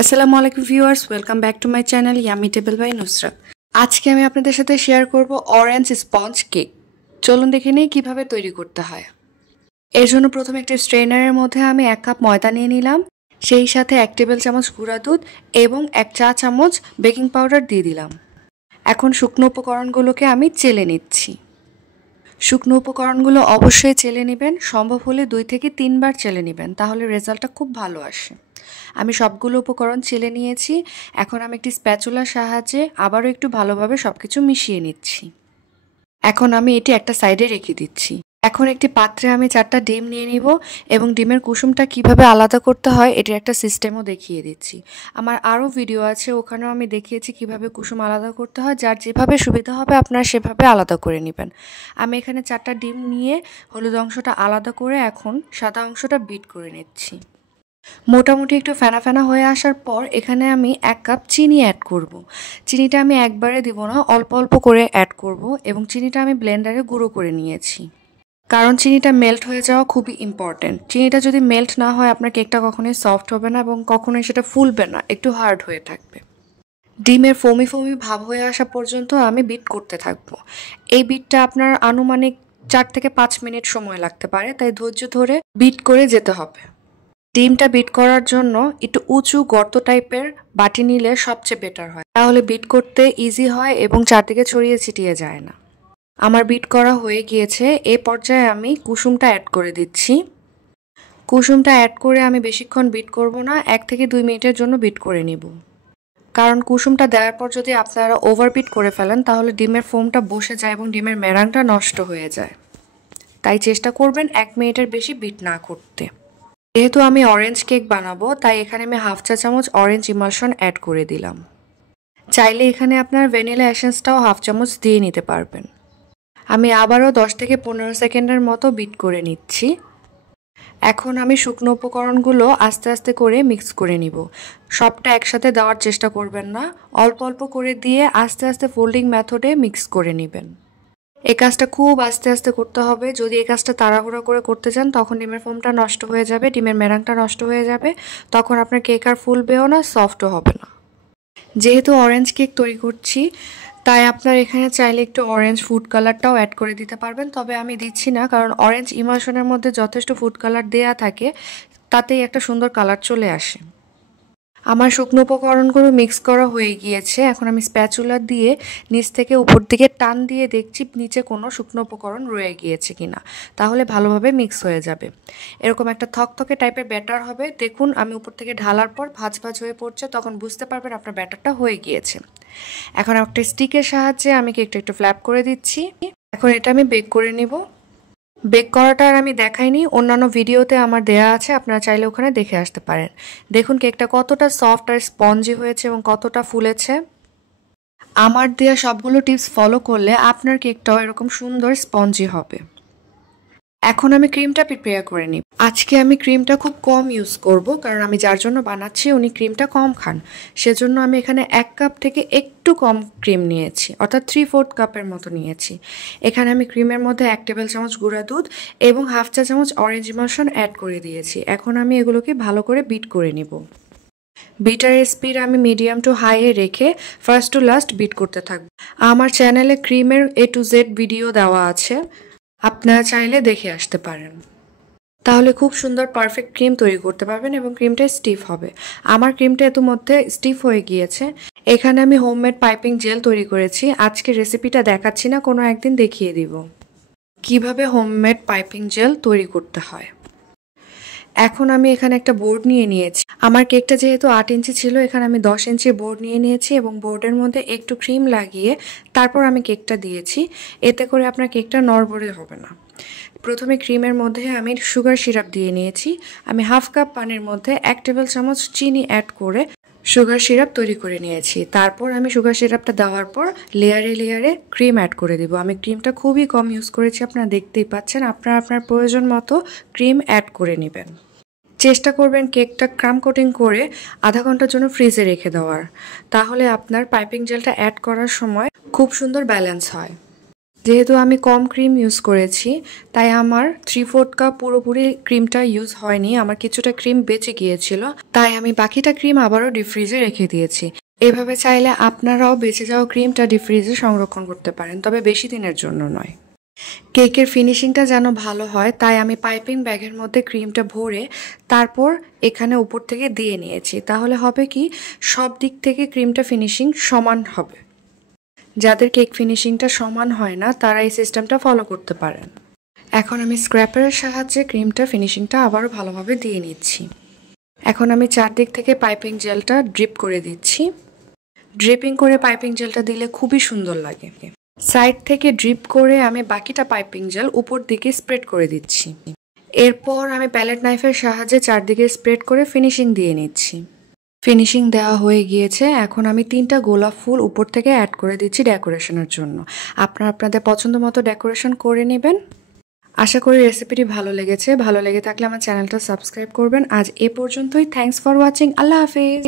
আসসালামু আলাইকুম viewers, welcome back to my channel yummy table by Nusrat. আজকে আমি আপনাদের সাথে শেয়ার করব অরেঞ্জ স্পঞ্জ কেক। চলুন দেখে নিই কিভাবে তৈরি করতে হয়। এর জন্য প্রথমে একটি স্ট্রেনারের মধ্যে আমি 1 কাপ ময়দা নিয়ে নিলাম, সেই সাথে 1 টেবিল চামচ গুঁড়া দুধ এবং 1 চা চামচ বেকিং পাউডার দিয়ে দিলাম। এখন শুকনো উপকরণগুলোকে আমি চেলে নিচ্ছি। শুকনো উপকরণগুলো অবশ্যই চেলে নেবেন, সম্ভব হলে 2 থেকে 3 বার চেলে নেবেন, তাহলে রেজাল্টটা খুব ভালো আসে। আমি সবগুলো উপকরণ চেলে নিয়েছি। এখন আমি একটি স্প্যাচুলার সাহায্যে আবারও একটু ভালোভাবে সবকিছু মিশিয়ে নিচ্ছি। এখন আমি এটি একটা সাইডে রেখে দিচ্ছি। এখন একটি পাত্রে আমি 4টা ডিম নিয়ে নিব এবং ডিমের কুসুমটা কিভাবে আলাদা করতে হয় এটির একটা সিস্টেমও দেখিয়ে দিচ্ছি। আমার আরও ভিডিও আছে, ওখানেও আমি দেখিয়েছি কিভাবে কুসুম আলাদা করতে হয়। যার যেভাবে সুবিধা হবে আপনারা সেভাবে আলাদা করে নেবেন। আমি এখানে 4টা ডিম নিয়ে হলুদ অংশটা আলাদা করে এখন সাদা অংশটা বিট করে নিচ্ছি। মোটামুটি একটু ফেনা ফেনা হয়ে আসার পর এখানে আমি 1 কাপ চিনি অ্যাড করব। চিনিটা আমি একবারে দিব না, অল্প অল্প করে অ্যাড করব এবং চিনিটা আমি ব্লেন্ডারে গুঁড়ো করে নিয়েছি, কারণ চিনিটা মেল্ট হয়ে যাওয়া খুবই ইম্পর্টেন্ট। চিনিটা যদি মেল্ট না হয় আপনার কেকটা কখনোই সফট হবে না এবং কখনোই সেটা ফুলবে না, একটু হার্ড হয়ে থাকবে। ডিমের ফোমি ফোমি ভাব হয়ে আসা পর্যন্ত আমি বিট করতে থাকবো। এই বিটটা আপনার আনুমানিক 4 থেকে 5 মিনিট সময় লাগতে পারে, তাই ধৈর্য ধরে বিট করে যেতে হবে। ডিমটা বিট করার জন্য একটু উঁচু গর্ত টাইপের বাটি নিলে সবচেয়ে বেটার হয়, তাহলে বিট করতে ইজি হয় এবং চারদিকে ছড়িয়ে ছিটিয়ে যায় না। আমার বিট করা হয়ে গিয়েছে। এই পর্যায়ে আমি কুসুমটা অ্যাড করে দিচ্ছি। কুসুমটা অ্যাড করে আমি বেশিক্ষণ বিট করব না, 1 থেকে 2 মিনিটের জন্য বিট করে নিব। কারণ কুসুমটা দেওয়ার পর যদি আপনারা ওভার বিট করে ফেলেন তাহলে ডিমের ফোমটা বসে যায় এবং ডিমের মেরাংটা নষ্ট হয়ে যায়। তাই চেষ্টা করবেন 1 মিনিটের বেশি বিট না করতে। যেহেতু আমি অরেঞ্জ কেক বানাবো তাই এখানে আমি 1/2 চা চামচ অরেঞ্জ ইমালশন অ্যাড করে দিলাম। চাইলে এখানে আপনার ভ্যানিলা এসেন্সটাও 1/2 চামচ দিয়ে নিতে পারবেন। আমি আবারও 10 থেকে 15 সেকেন্ডের মতো বিট করে নিচ্ছি। এখন আমি শুকনো উপকরণগুলো আস্তে আস্তে করে মিক্স করে নিব। সবটা একসাথে দেওয়ার চেষ্টা করবেন না, অল্প অল্প করে দিয়ে আস্তে আস্তে ফোল্ডিং মেথডে মিক্স করে নেবেন। এই কাজটা খুব আস্তে আস্তে করতে হবে। যদি এই কাজটা তাড়াহুড়া করে করতে চান তখন ডিমের ফোমটা নষ্ট হয়ে যাবে, ডিমের মেরাংটা নষ্ট হয়ে যাবে, তখন আপনার কেক আর ফুলবেও না, সফটও হবে না। যেহেতু অরেঞ্জ কেক তৈরি করছি তাই আপনার এখানে চাইলে একটু অরেঞ্জ ফুড কালারটাও অ্যাড করে দিতে পারবেন, তবে আমি দিচ্ছি না, কারণ অরেঞ্জ ইমালশনের মধ্যে যথেষ্ট ফুড কালার দেয়া থাকে, তাতেই একটা সুন্দর কালার চলে আসে। আমার শুকনো উপকরণগুলো মিক্স করা হয়ে গিয়েছে। এখন আমি স্প্যাচুলা দিয়ে নিচ থেকে উপর দিকে টান দিয়ে দেখছি নিচে কোনো শুকনো উপকরণ রয়ে গিয়েছে কিনা, তাহলে ভালোভাবে মিক্স হয়ে যাবে। এরকম একটা থকথকে টাইপের ব্যাটার হবে। দেখুন আমি উপর থেকে ঢালার পর ভাঁজ ভাঁজ হয়ে পড়ছে, তখন বুঝতে পারবেন আপনার ব্যাটারটা হয়ে গিয়েছে। এখন একটা স্টিকের সাহায্যে আমি কেকটা একটু ফ্ল্যাপ করে দিচ্ছি। এখন এটা আমি বেক করে নিব। বেক করাটা আর আমি দেখাইনি, অন্যান্য ভিডিওতে আমার দেয়া আছে, আপনারা চাইলে ওখানে দেখে আসতে পারেন। দেখুন কেকটা কতটা সফট আর স্পঞ্জি হয়েছে এবং কতটা ফুলেছে। আমার দেয়া সবগুলো টিপস ফলো করলে আপনার কেকটাও এরকম সুন্দর স্পঞ্জি হবে। এখন আমি ক্রিমটা প্রিপেয়ার করে নিই। আজকে আমি ক্রিমটা খুব কম ইউজ করব, কারণ আমি যার জন্য বানাচ্ছি উনি ক্রিমটা কম খান। সেজন্য আমি এখানে 1 কাপ থেকে একটু কম ক্রিম নিয়েছি, অর্থাৎ 3/4 কাপের মতো নিয়েছি। এখানে আমি ক্রিমের মধ্যে 1 টেবিল চামচ গুঁড়া দুধ এবং 1/2 চা চামচ অরেঞ্জ ইমালশন অ্যাড করে দিয়েছি। এখন আমি এগুলোকে ভালো করে বিট করে নিব। বিটারের স্পিড আমি মিডিয়াম টু হাইয়ে রেখে ফার্স্ট টু লাস্ট বিট করতে থাকব। আমার চ্যানেলে ক্রিমের A to Z ভিডিও দেওয়া আছে, আপনারা চাইলে দেখে আসতে পারেন। তাহলে খুব সুন্দর পারফেক্ট ক্রিম তৈরি করতে পারবেন এবং ক্রিমটা স্টিফ হবে। আমার ক্রিমটা ইতিমধ্যে স্টিফ হয়ে গিয়েছে। এখানে আমি হোমমেড পাইপিং জেল তৈরি করেছি। আজকে রেসিপিটা দেখাচ্ছি না, কোনো একদিন দেখিয়ে দিব কিভাবে হোমমেড পাইপিং জেল তৈরি করতে হয়। এখন আমি এখানে একটা বোর্ড নিয়ে নিয়েছি। আমার কেকটা যেহেতু 8 ইঞ্চি ছিল, এখানে আমি 10 ইঞ্চির বোর্ড নিয়ে নিয়েছি এবং বোর্ডের মধ্যে একটু ক্রিম লাগিয়ে তারপর আমি কেকটা দিয়েছি। এতে করে আপনার কেকটা নড়বড়ে হবে না। প্রথমে ক্রিমের মধ্যে আমি সুগার সিরাপ দিয়ে নিয়েছি। আমি 1/2 কাপ পানির মধ্যে 1 টেবিল চামচ চিনি অ্যাড করে সুগার সিরাপ তৈরি করে নিয়েছি। তারপর আমি সুগার সিরাপটা দেওয়ার পর লেয়ারে লেয়ারে ক্রিম অ্যাড করে দেব। আমি ক্রিমটা খুবই কম ইউজ করেছি, আপনারা দেখতেই পাচ্ছেন। আপনারা আপনার প্রয়োজন মতো ক্রিম অ্যাড করে নেবেন। চেষ্টা করবেন কেকটা ক্রাম কোটিং করে আধা ঘন্টার জন্য ফ্রিজে রেখে দেওয়ার, তাহলে আপনার পাইপিং জেলটা অ্যাড করার সময় খুব সুন্দর ব্যালেন্স হয়। যেহেতু আমি কম ক্রিম ইউজ করেছি তাই আমার 3/4 কাপ পুরোপুরি ক্রিমটা ইউজ হয়নি, আমার কিছুটা ক্রিম বেঁচে গিয়েছিল, তাই আমি বাকিটা ক্রিম আবারও ডিপ ফ্রিজে রেখে দিয়েছি। এভাবে চাইলে আপনারাও বেঁচে যাওয়া ক্রিমটা ডিপ ফ্রিজে সংরক্ষণ করতে পারেন, তবে বেশি দিনের জন্য নয়। কেকের ফিনিশিংটা যেন ভালো হয় তাই আমি পাইপিং ব্যাগের মধ্যে ক্রিমটা ভরে তারপর এখানে উপর থেকে দিয়ে নিয়েছি। তাহলে হবে কি, সব দিক থেকে ক্রিমটা ফিনিশিং সমান হবে। যাদের কেক ফিনিশিংটা সমান হয় না তারা এই সিস্টেমটা ফলো করতে পারেন। এখন আমি স্ক্র্যাপারের সাহায্যে ক্রিমটা ফিনিশিংটা আবারও ভালোভাবে দিয়ে নিচ্ছি। এখন আমি চারদিক থেকে পাইপিং জেলটা ড্রিপ করে দিচ্ছি। ড্রিপিং করে পাইপিং জেলটা দিলে খুবই সুন্দর লাগে। সাইড থেকে ড্রিপ করে আমি বাকিটা পাইপিং জেল উপর দিকে স্প্রেড করে দিচ্ছি। এরপর আমি প্যালেট নাইফের সাহায্যে চারদিকে স্প্রেড করে ফিনিশিং দিয়ে নিচ্ছি। ফিনিশিং দেওয়া হয়ে গিয়েছে। এখন আমি 3টা গোলাপ ফুল উপর থেকে অ্যাড করে দিচ্ছি ডেকোরেশনের জন্য। আপনারা আপনাদের পছন্দ মতো ডেকোরেশন করে নেবেন। আশা করি রেসিপিটি ভালো লেগেছে। ভালো লেগে থাকলে আমার চ্যানেলটা সাবস্ক্রাইব করবেন। আজ এ পর্যন্তই। Thanks for watching. আল্লাহ হাফেজ।